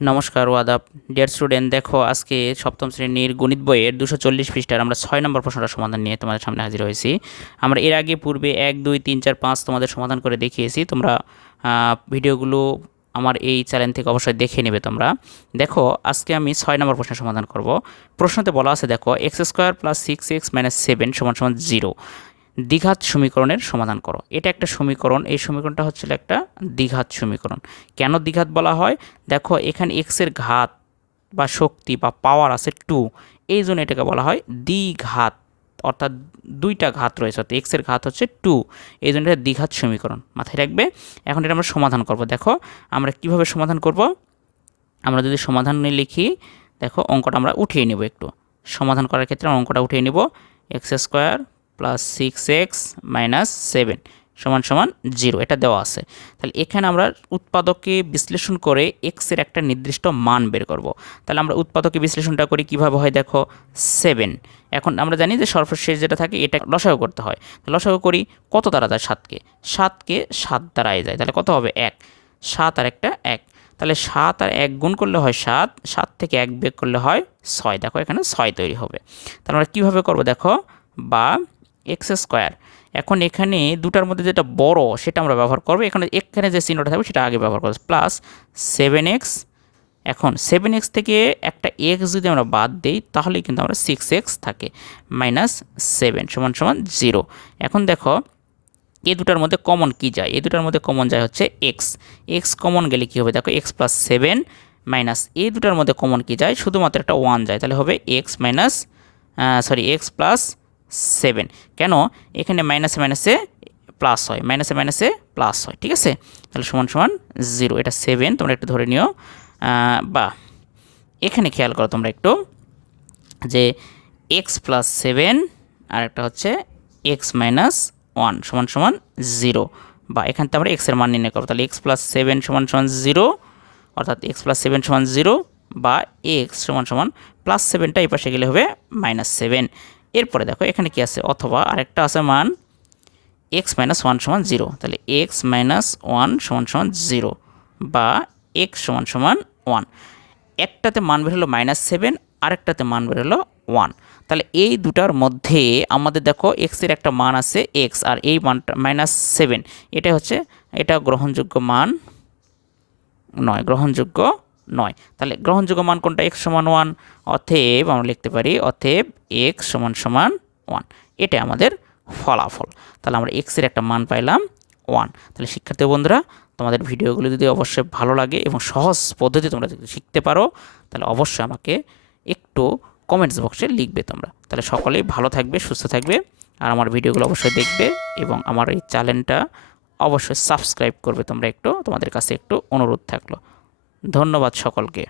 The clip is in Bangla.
নমস্কার ও আদাব ডিয়ার স্টুডেন্ট। দেখো আজকে সপ্তম শ্রেণীর গণিত বইয়ের 240 পৃষ্ঠার আমরা 6 নম্বর প্রশ্নটা সমাধান নিয়ে তোমাদের সামনে হাজির হয়েছি। আমরা এর আগে পূর্বে 1 2 3 4 5 তোমাদের সমাধান করে দেখিয়েছি। তোমরা ভিডিওগুলো আমার এই চ্যানেল থেকে অবশ্যই দেখে নেবে। তোমরা দেখো আজকে আমি 6 নম্বর প্রশ্নের সমাধান করব। প্রশ্নতে বলা আছে দেখো x² + 6x - 7 = 0 দ্বিঘাত সমীকরণের সমাধান করো। এটা একটা সমীকরণ, এই সমীকরণটা হচ্ছিল একটা দ্বিঘাত সমীকরণ। কেন দ্বিঘাত বলা হয়? দেখো এখানে x এর ঘাত বা শক্তি বা পাওয়ার আছে 2, এই জন্য এটাকে বলা হয় দ্বিঘাত, অর্থাৎ দুইটা ঘাত রয়েছে, অর্থাৎ x এর ঘাত হচ্ছে 2, এই জন্য এটা দ্বিঘাত সমীকরণ, মাথায় রাখবে। এখন এটা আমরা সমাধান করব। দেখো আমরা কিভাবে সমাধান করব, আমরা যদি সমাধান লিখি, দেখো অঙ্কটা আমরা উঠিয়ে নেব। একটু সমাধান করার ক্ষেত্রে অঙ্কটা উঠিয়ে নেব। x² + 6x - 7 = 0, এটা দেওয়া আছে। তাহলে এখানে আমরা উৎপাদকে বিশ্লেষণ করে x এর একটা নির্দিষ্ট মান বের করব। তাহলে আমরা উৎপাদকে বিশ্লেষণটা করি কিভাবে হয়, দেখো 7। এখন আমরা জানি যে সর্বশেষ যেটা থাকে এটা লসাগু করতে হয়। লসাগু করি, কত দ্বারা যায়? 7কে 7 দ্বারাই যায়, তাহলে কত হবে? 1। 7 আর একটা 1, তাহলে 7 আর 1 গুণ করলে হয় 7, 7 থেকে 1 বিয়োগ করলে হয় 6। দেখো এখানে 6 তৈরি হবে। তাহলে আমরা কীভাবে করবো দেখো, বা x²। এখন এখানে দুটার মধ্যে যেটা বড় সেটা আমরা ব্যবহার করবো। এখানে যে চিহ্নটা থাকবে সেটা আগে ব্যবহার করবো, প্লাস 7x। এখন 7x থেকে একটা x যদি আমরা বাদ দিই তাহলেই কিন্তু আমরা 6x থাকে, -7 = 0। এখন দেখো এই দুটার মধ্যে কমন কি যায়? এই দুটার মধ্যে কমন যায় হচ্ছে x কমন গেলে কি হবে? দেখো x + 7 মাইনাস এই দুটার মধ্যে কমন কি যায়? শুধুমাত্র একটা 1 যায়, তাহলে হবে x + 7। কেন? এখানে মাইনাসে মাইনাসে প্লাস হয়, মাইনাসে প্লাস হয়, ঠিক আছে? তাহলে সমান 0, এটা 7 তোমরা একটু ধরে নিও। বা এখানে খেয়াল করো তোমরা একটু, যে x + 7 আর একটা হচ্ছে x - 1 = 0, বা এখান থেকে আমরা x এর মান নির্ণয় করবো। তাহলে x + 7 = 0, অর্থাৎ x + 7 = 0, বা x +7টা এই পাশে গেলে হবে -7। এরপরে দেখো এখানে কি আছে, অথবা আরেকটা আছে মান x - 1 = 0, তাহলে x - 1 = 0, বা x = 1। একটাতে মান বের হলো -7, আরেকটাতে মান বের হলো 1। তাহলে এই দুটার মধ্যে আমাদের দেখো x এর একটা মান আছে x, আর এই মানটা -7, এটা গ্রহণযোগ্য মান নয়, গ্রহণযোগ্য নয়। তাহলে গ্রহণযোগ্য মান কোনটা? x = 1, অতএব আমরা লিখতে পারি অতএব x = 1। এটা আমাদের ফলাফল। তাহলে আমরা x এর একটা মান পাইলাম 1। তাহলে শিক্ষার্থী বন্ধুরা, তোমাদের ভিডিওগুলো যদি অবশ্যই ভালো লাগে এবং সহজ পদ্ধতি তোমরা যদি শিখতে পারো, তাহলে অবশ্যই আমাকে একটু কমেন্টস বক্সে লিখবে তোমরা। তাহলে সকলেই ভালো থাকবে, সুস্থ থাকবে, আর আমার ভিডিওগুলো অবশ্যই দেখবে, এবং আমার এই চ্যানেলটা অবশ্যই সাবস্ক্রাইব করবে তোমরা। তোমাদের কাছে একটু অনুরোধ থাকলো। ধন্যবাদ সকলকে।